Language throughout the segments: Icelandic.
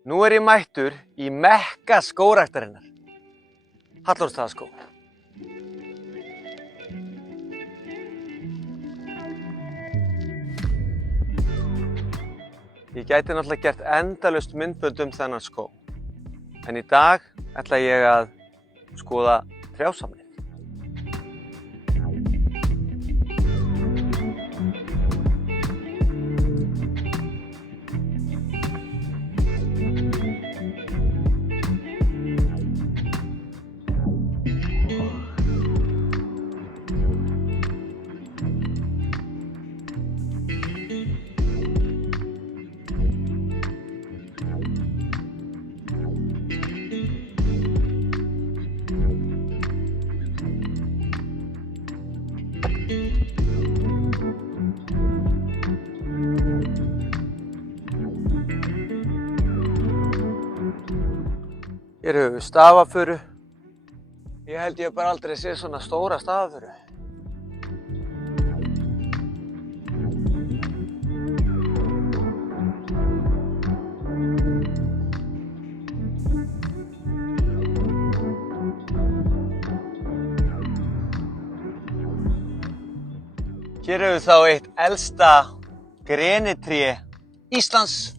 Nú ég mættur í Mekka skógræktarinnar, Hallormsstaðaskóg. Ég gæti náttúrulega gert endalaust myndbönd þennan skóg. En í dag ætla ég að skoða Trjásafnið. Hér höfum við stafafuru. Ég held ég bara aldrei séð svona stóra stafafuru. Hér höfum við þá eitt elsta grenitré Íslands.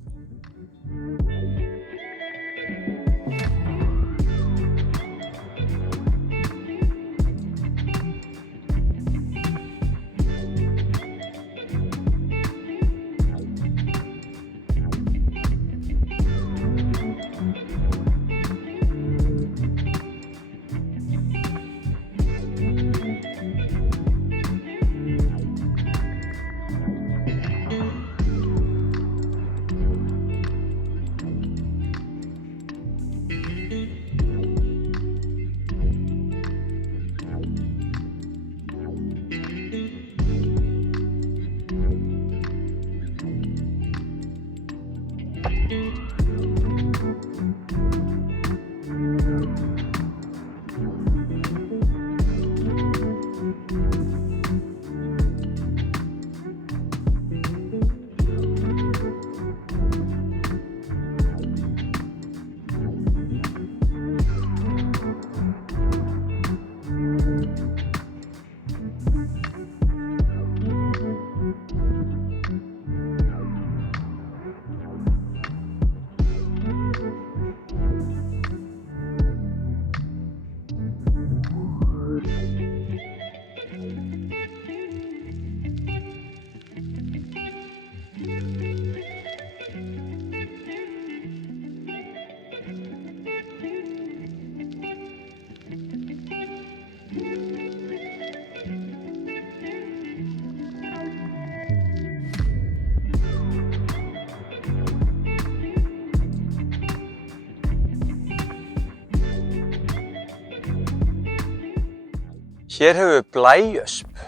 Hér höfum við blæösp,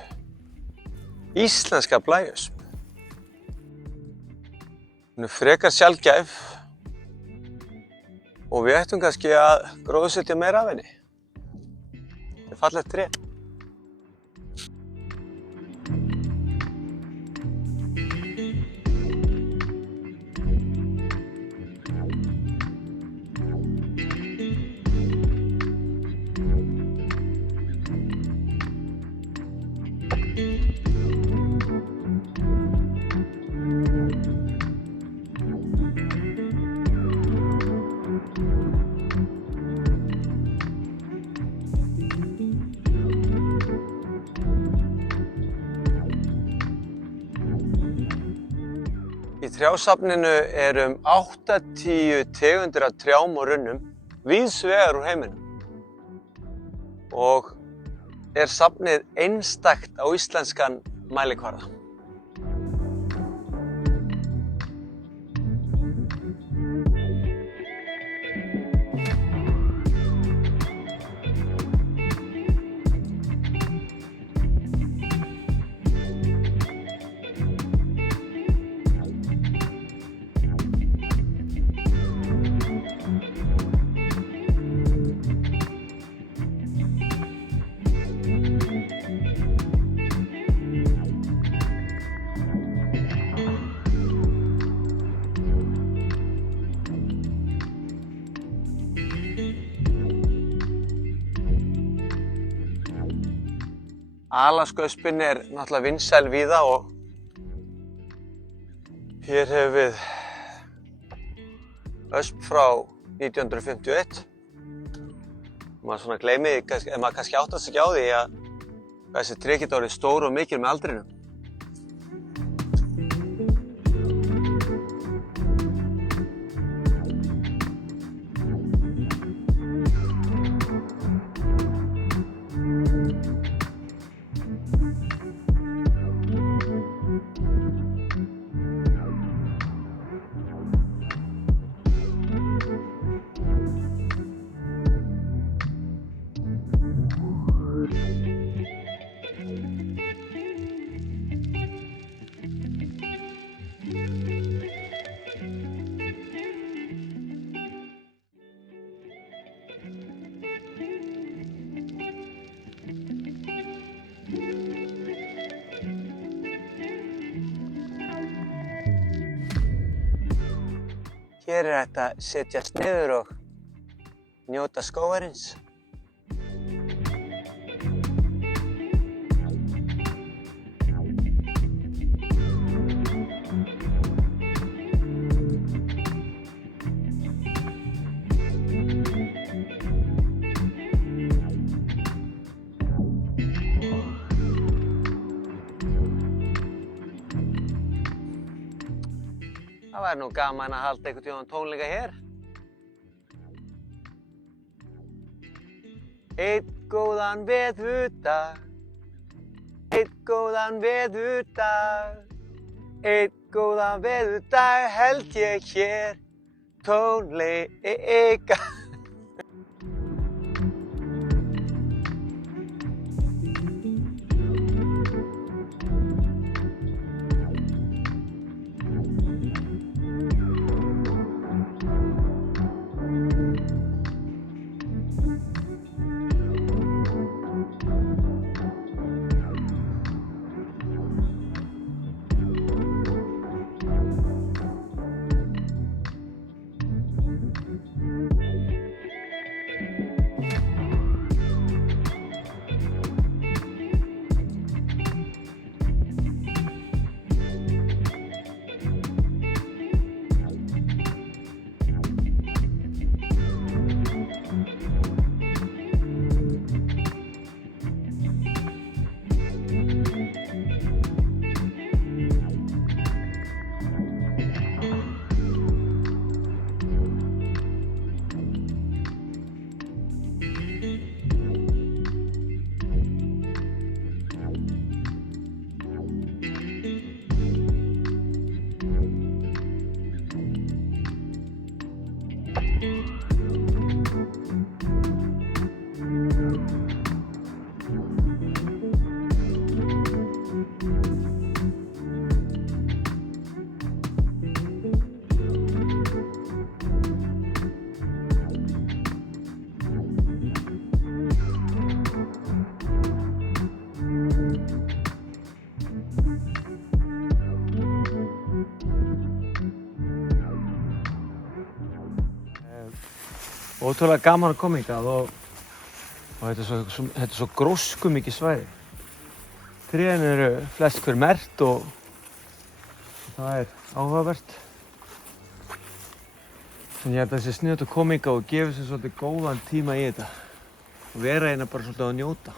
íslenska blæösp. Hún frekar sjaldgæf og við ættum kannski að gróðursetja meira af henni. Þetta fallegt tré. Í Trjásafninu um 80 tegundir af trjám og runnum víðs vegar úr heiminum. Og safnið einstakt á íslenskan mælikvarða. Alaskaöspin náttúrulega vinsæl víða og hér hefur við ösp frá 1951. Maður svona gleymir því, maður kannski áttast ekki á því að þessi tré geta orðið stór og mikil með aldrinum. Hér hægt að setjast niður og njóta skógarins. Það væri nú gaman að halda einhvern tímann tónleika hér. Einn góðan veðurdag, einn góðan veðurdag, einn góðan veðurdag held ég hér tónleika. Ótrúlega gaman að koma hingað og þetta er svo gróskumikið svæði. Trén eru flest hver merkt og það áhugavert. En ég held að það sé sniðugt að koma hingað og gefa sér svolítið góðan tíma í þetta og vera hérna bara svolítið að njóta.